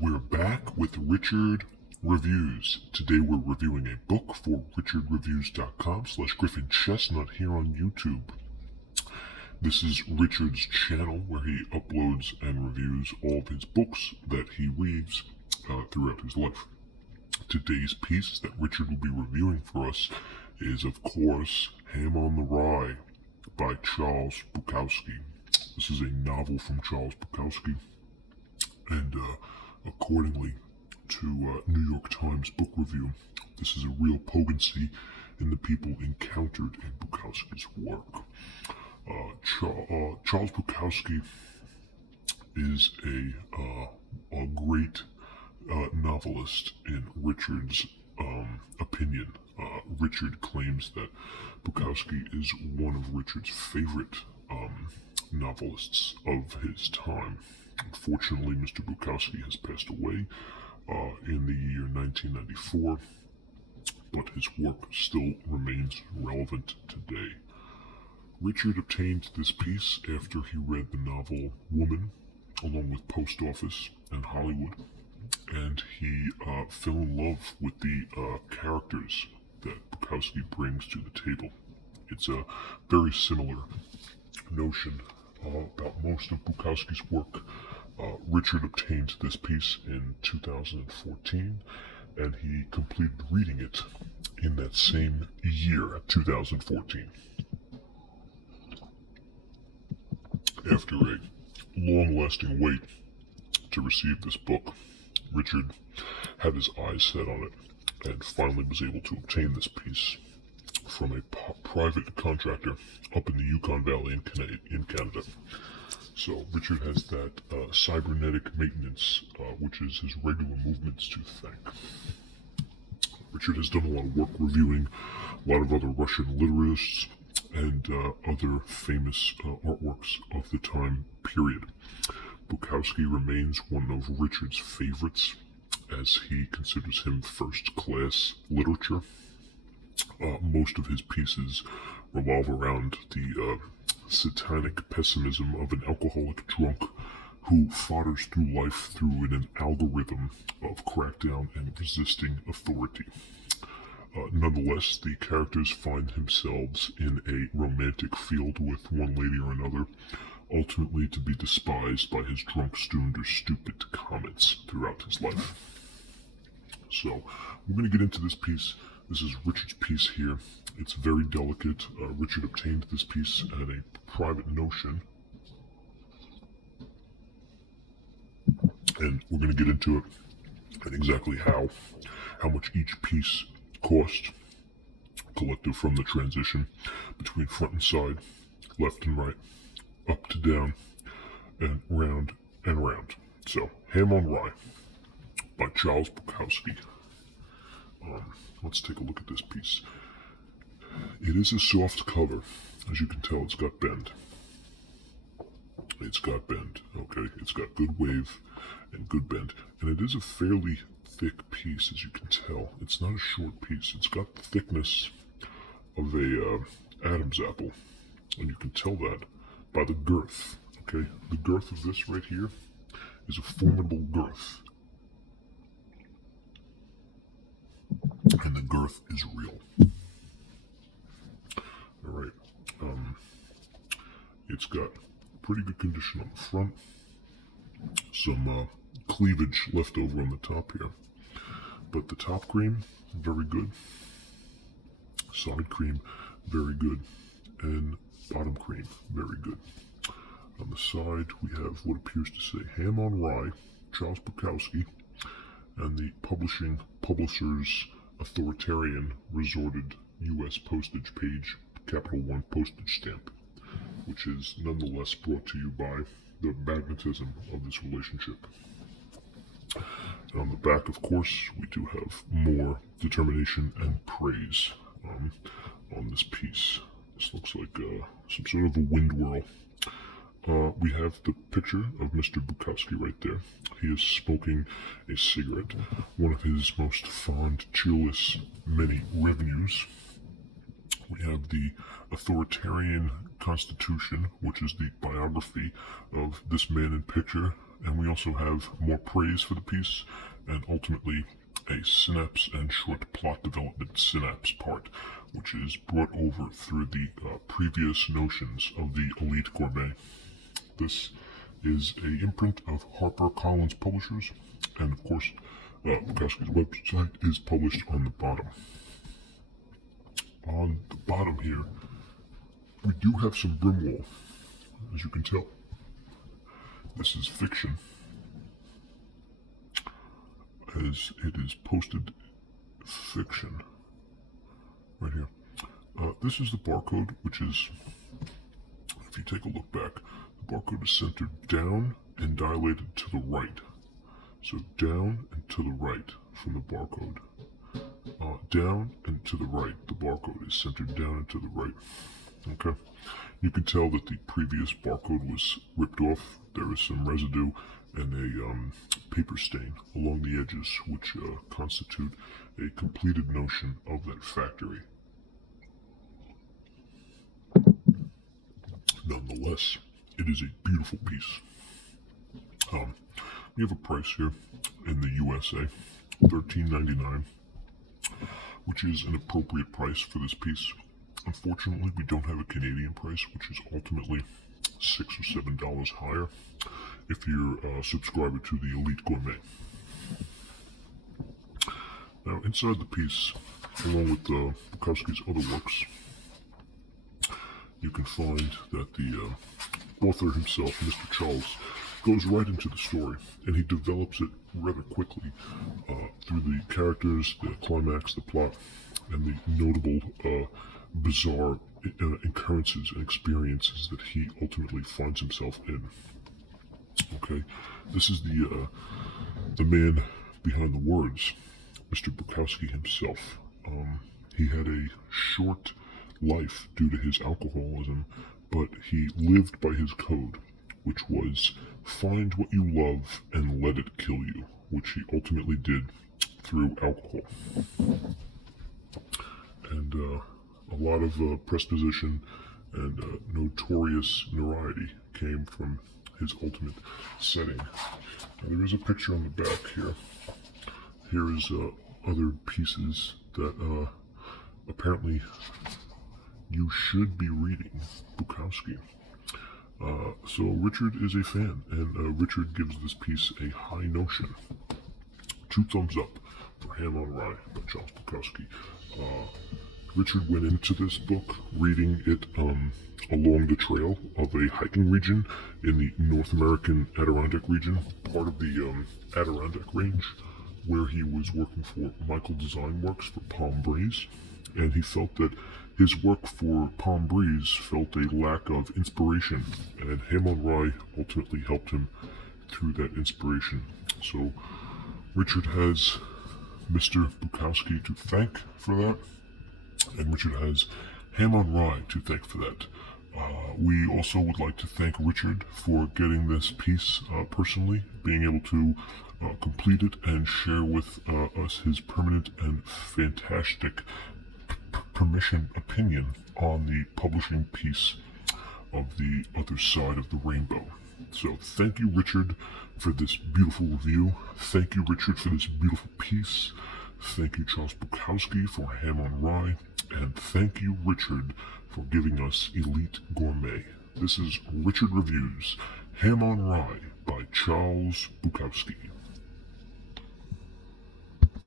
we're back with Richard Reviews. Today we're reviewing a book for richardreviews.com/Griffin Chestnut here on YouTube. This is Richard's channel where he uploads and reviews all of his books that he reads throughout his life. Today's piece that Richard will be reviewing for us is, of course, Ham on the Rye by Charles Bukowski. This is a novel from Charles Bukowski, and accordingly to New York Times Book Review, this is a real potency in the people encountered in Bukowski's work. Charles Bukowski is a great novelist in Richard's opinion. Richard claims that Bukowski is one of Richard's favorite novelists of his time. Unfortunately, Mr. Bukowski has passed away in the year 1994, but his work still remains relevant today. Richard obtained this piece after he read the novel Woman, along with Post Office and Hollywood, and he fell in love with the characters that Bukowski brings to the table. It's a very similar notion about most of Bukowski's work. Richard obtained this piece in 2014, and he completed reading it in that same year, 2014. After a long-lasting wait to receive this book, Richard had his eyes set on it and finally was able to obtain this piece from a private contractor up in the Yukon Valley in Canada. So Richard has that cybernetic maintenance, which is his regular movements, to thank. Richard has done a lot of work reviewing a lot of other Russian literasts and other famous artworks of the time period. Bukowski remains one of Richard's favorites, as he considers him first-class literature. Most of his pieces revolve around the satanic pessimism of an alcoholic drunk who fodders through life through an algorithm of crackdown and resisting authority. Nonetheless, the characters find themselves in a romantic field with one lady or another, ultimately to be despised by his drunk, stoned, or stupid comments throughout his life. So, we're going to get into this piece. This is Richard's piece here. It's very delicate. Richard obtained this piece at a private notion, and we're going to get into it and exactly how much each piece cost, collected from the transition between front and side, left and right, up to down, and round and round. So, Ham on Rye by Charles Bukowski. Let's take a look at this piece. It is a soft cover. As you can tell, it's got bend. It's got bend, okay? It's got good wave and good bend. And it is a fairly thick piece, as you can tell. It's not a short piece. It's got the thickness of a Adam's apple. And you can tell that by the girth, okay? The girth of this right here is a formidable girth. And the girth is real. Alright, it's got pretty good condition on the front, some cleavage left over on the top here, but the top cream, very good, side cream, very good, and bottom cream, very good. On the side, we have what appears to say Ham on Rye, Charles Bukowski, and the publisher's authoritarian resorted U.S. postage page, capital 1 postage stamp, which is nonetheless brought to you by the magnetism of this relationship. And on the back, of course, we do have more determination and praise on this piece. This looks like some sort of a wind whirl. We have the picture of Mr. Bukowski right there. He is smoking a cigarette, one of his most fond, cheerless many revenues. We have the Authoritarian Constitution, which is the biography of this man in picture, and we also have more praise for the piece, and ultimately a synapse and short plot development synapse part, which is brought over through the previous notions of the elite gourmet. This is a imprint of HarperCollins Publishers, and of course, Bukowski's website is published on the bottom. On the bottom here, we do have some Brimwall, as you can tell. This is fiction, as it is posted fiction right here. This is the barcode, which is, if you take a look back, the barcode is centered down and dilated to the right. So down and to the right from the barcode. Down and to the right, the barcode is centered down and to the right. Okay, you can tell that the previous barcode was ripped off. There is some residue and a paper stain along the edges, which constitute a completed notion of that factory. Nonetheless, it is a beautiful piece. We have a price here in the USA, $13.99, which is an appropriate price for this piece. Unfortunately, we don't have a Canadian price, which is ultimately $6 or $7 higher if you're a subscriber to the Elite Gourmet. Now, inside the piece, along with Bukowski's other works, you can find that the author himself, Mr. Charles, goes right into the story, and he develops it rather quickly through the characters, the climax, the plot, and the notable bizarre occurrences and experiences that he ultimately finds himself in. Okay, this is the man behind the words, Mr. Bukowski himself. He had a short life due to his alcoholism, but he lived by his code, which was find what you love and let it kill you, which he ultimately did through alcohol. And a lot of presposition and notorious notoriety came from his ultimate setting. Now, there is a picture on the back here. Here is other pieces that apparently you should be reading Bukowski. So Richard is a fan, and Richard gives this piece a high notion. 2 thumbs up for Ham on Rye by Charles Bukowski. Richard went into this book reading it along the trail of a hiking region in the North American Adirondack region, part of the Adirondack Range, where he was working for Michael Design Works for Palm Breeze, and he felt that his work for Palm Breeze felt a lack of inspiration, and Ham on Rye ultimately helped him through that inspiration. So Richard has Mr. Bukowski to thank for that, and Richard has Ham on Rye to thank for that. We also would like to thank Richard for getting this piece personally, being able to complete it and share with us his permanent and fantastic opinion on the publishing piece of The Other Side of the Rainbow. So thank you, Richard, for this beautiful review. Thank you, Richard, for this beautiful piece. Thank you, Charles Bukowski, for Ham on Rye. And thank you, Richard, for giving us Elite Gourmet. This is Richard Reviews, Ham on Rye by Charles Bukowski.